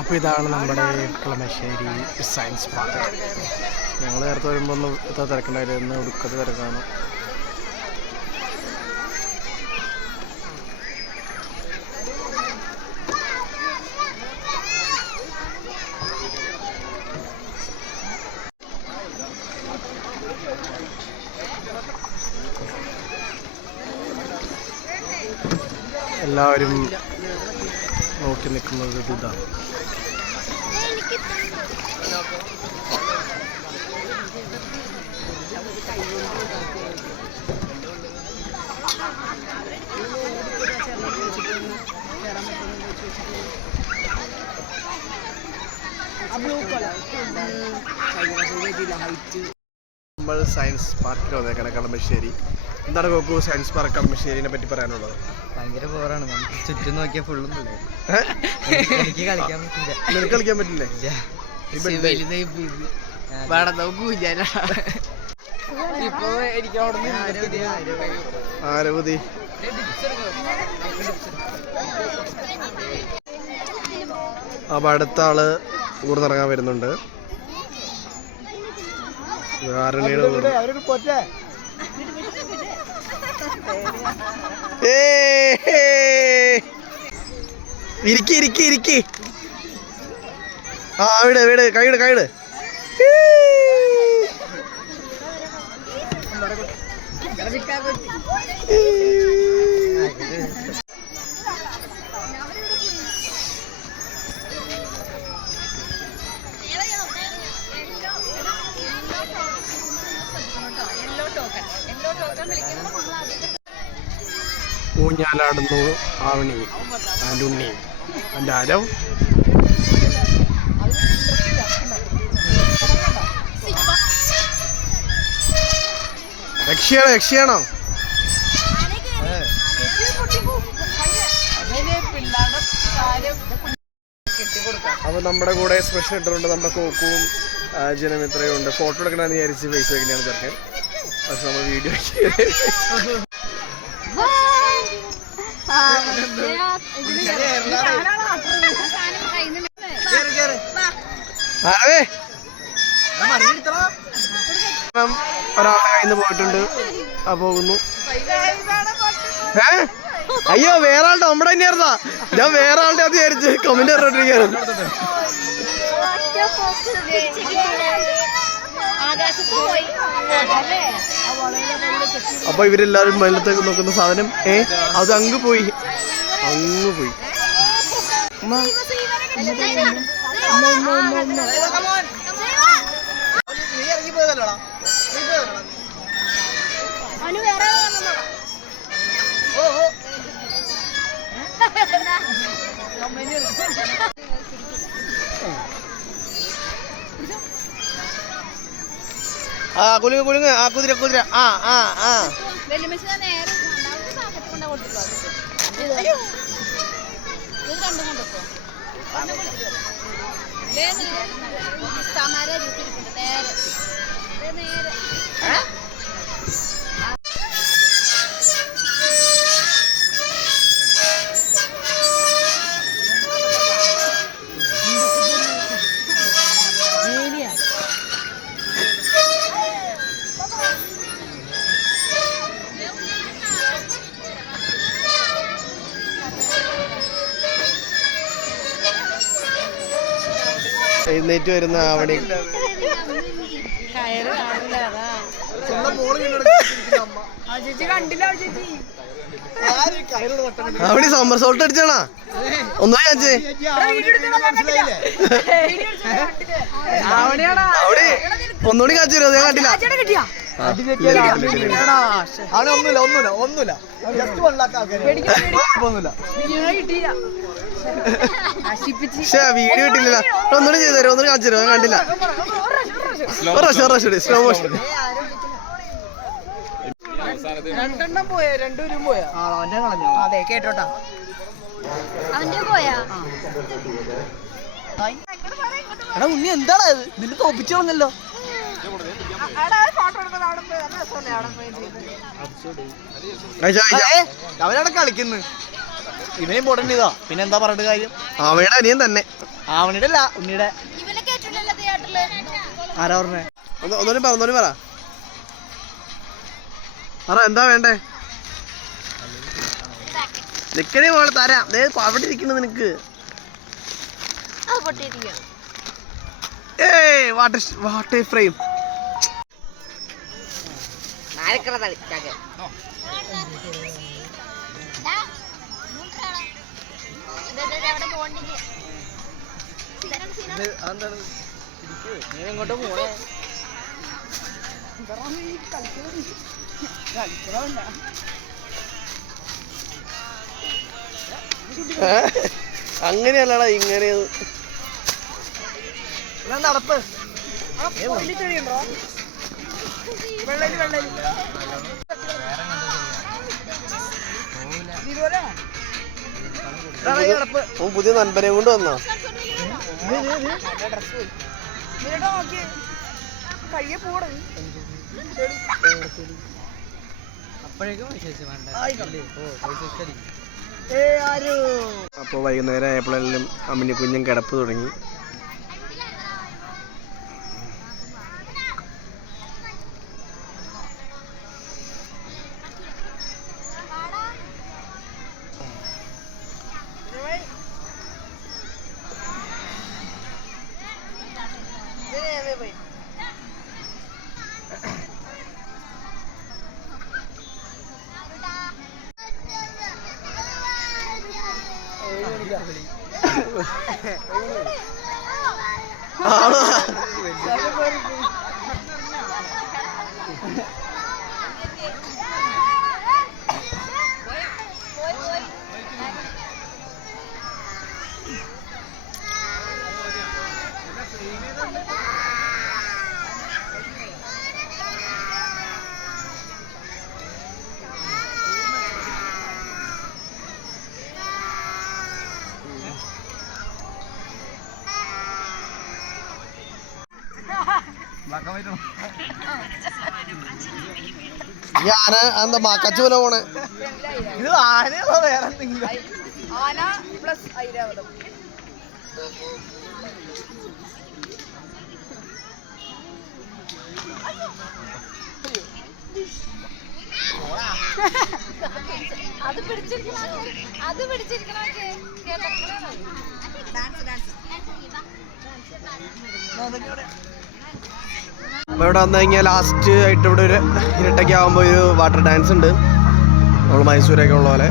അപ്പോൾ ഇതാണ് നമ്മുടെ കളമശ്ശേരി സയൻസ് പാർക്ക്. ഞങ്ങൾ നേരത്തെ വരുമ്പോൾ ഒന്ന് ഇത്ര തിരക്കുണ്ടായിരുന്നു, ഒടുക്കത്തെ തിരക്കാണ്. എല്ലാവരും നോക്കി നിൽക്കുന്നത് ഇതാണ്. നമ്മൾ സയൻസ് പാർക്കിൽ വന്നേക്കാണ് കളമശ്ശേരി. എന്താണ് കോക്കു സയൻസ് പാർക്ക് കളമശ്ശേരിനെ പറ്റി പറയാനുള്ളത്? ഭയങ്കര ബോറാണ്. ചുറ്റും നോക്കിയാൽ ഫുള്ളും എനിക്ക് കളിക്കാൻ പറ്റില്ല. നിനക്ക് കളിക്കാൻ പറ്റില്ലേ? ആരവധി അപ്പൊ അടുത്ത ആള് ഊർന്നിറങ്ങാൻ വരുന്നുണ്ട്. ഇരിക്കി ഇരിക്കി ഇരിക്കി. ആ വീട് വീട് കൈയിട് കൈയിട്. ഊഞ്ഞാലാടുന്നു ആവണി ആലുണ്ണി എൻ്റെ ആരവ്. യക്ഷിയാണോ യക്ഷിയാണോ? അപ്പൊ നമ്മുടെ കൂടെ സ്പെഷ്യൽ ഇട്ടിട്ടുണ്ട് നമ്മുടെ കോക്കും ജനമിത്രയും ഉണ്ട്. ഫോട്ടോ എടുക്കണമെന്ന് വിചാരിച്ച് ഫേസ്ബുക്കിലാണ് ചേർക്കാൻ. പക്ഷെ നമ്മൾ വീഡിയോ ഒരാളുടെ കയ്യിൽ നിന്ന് പോയിട്ടുണ്ട്. ആ പോകുന്നു. അയ്യോ വേറെ ആളുടെ നമ്മുടെ തന്നെയായിരുന്നാ. ഞാൻ വേറെ ആളുടെ അത് വിചാരിച്ച് കമന്റ് പറഞ്ഞിരിക്കുകയായിരുന്നു. അപ്പൊ ഇവരെല്ലാരും വെള്ളത്തേക്ക് നോക്കുന്ന സാധനം അത് അങ്ങ് പോയി അങ്ങ് പോയി. ആ കുലുങ്ങ് കുലുങ്ങ്. ആ കുതിര കുതിര. ആ ആ ആ എഴുന്നേറ്റ് വരുന്ന ആവണി. ആവണി സമ്മർ സോൾട്ട് അടിച്ചാണാ? ഒന്നും ചാച്ചേ അവിടെ ഒന്നുകൂടി കാച്ചു തരുമോ? ഞാൻ കണ്ടില്ല. വീഡിയോ കിട്ടില്ല. ഒന്നുകൂടി ചെയ്തു തരും. ഒന്നുകൂടി കാണിച്ചു തരുമോ? ഞാൻ കണ്ടില്ല. Slow motion. രണ്ടെണ്ണം പോയാ? രണ്ടുപേരും പോയാ? അതെ കേട്ടോട്ടാ. എടാ ഉണ്ണി എന്താണ് നിന്നെ തോപ്പിച്ചു കളഞ്ഞല്ലോ. അവരവിടെ കളിക്കുന്നു. ഇവനെ ഇമ്പോർട്ടൻ്റ് ചെയ്താ പിന്നെ എന്താ പറഞ്ഞിട്ട് കാര്യം. അവയുടെ അനിയൻ തന്നെ. ആവണിയുടെ അല്ല ഉണ്ണിയുടെ. ആരാ പറഞ്ഞേ? ഒന്നോലും പറ എന്താ വേണ്ടേ? നിക്കണേ മോളെ തരാം. അവിടെ ഇരിക്കുന്നു നിനക്ക്. What frame. എങ്ങോട്ട് പോണേ? അങ്ങനെയല്ലടാ ഇങ്ങനെ നടപ്പ്. പുതിയ നൻപനെ കൊണ്ട് വന്നോ? അപ്പോൾ വൈകുന്നേരം ആയപ്പോഴെല്ലാം അമ്മിനി കുഞ്ഞും കിടപ്പ് തുടങ്ങി. ഞാന് എന്താ മാക്കച്ചു പോലെ പോണേ? ഇത് ആനയോ വേറെ എന്തെങ്കിലും? ആന പ്ലസ് ഐരാവതം. അത് പിടിച്ചിരിക്കണ ഇവിടെ വന്നു കഴിഞ്ഞാൽ ലാസ്റ്റ് ആയിട്ട് ഇവിടെ ഒരു ഇരട്ടയ്ക്ക് ആകുമ്പോൾ ഒരു വാട്ടർ ഡാൻസ് ഉണ്ട്, നമ്മൾ മൈസൂരൊക്കെ ഉള്ള പോലെ.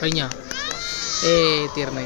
കഴിഞ്ഞ തീർന്നേ.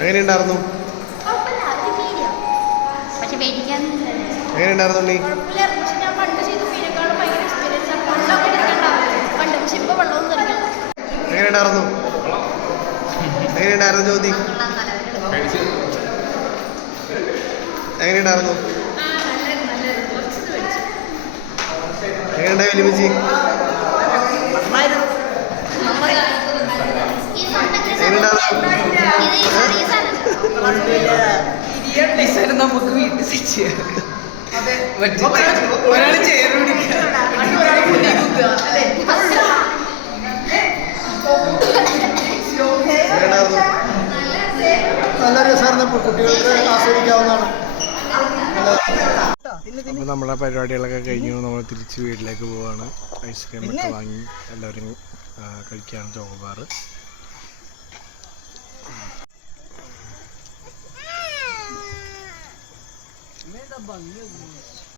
എങ്ങനെയുണ്ടായിരുന്നു? എങ്ങനെയുണ്ടായിരുന്നു ഉണ്ണി? എങ്ങനെയുണ്ടായിരുന്നു? എങ്ങനെയുണ്ടായിരുന്നു ജ്യോതി? എങ്ങനെയുണ്ടായിരുന്നു? എങ്ങനെയുണ്ടായി വലിയമ്മച്ചി? എങ്ങനെയുണ്ടായിരുന്നു? നമുക്ക് വീട്ടിൽ സെറ്റ് ചെയ്യാം. ഒരാൾ ചേർ നല്ല രസമായിരുന്നു. കുട്ടികൾക്ക് ആസ്വദിക്കാവുന്നതാണ്. അപ്പോൾ നമ്മുടെ പരിപാടികളൊക്കെ കഴിഞ്ഞു. നമ്മൾ തിരിച്ച് വീട്ടിലേക്ക് പോവാണ്. ഐസ്ക്രീമൊക്കെ വാങ്ങി എല്ലാവരും കഴിക്കുകയാണ് ചോക്കോബാർ.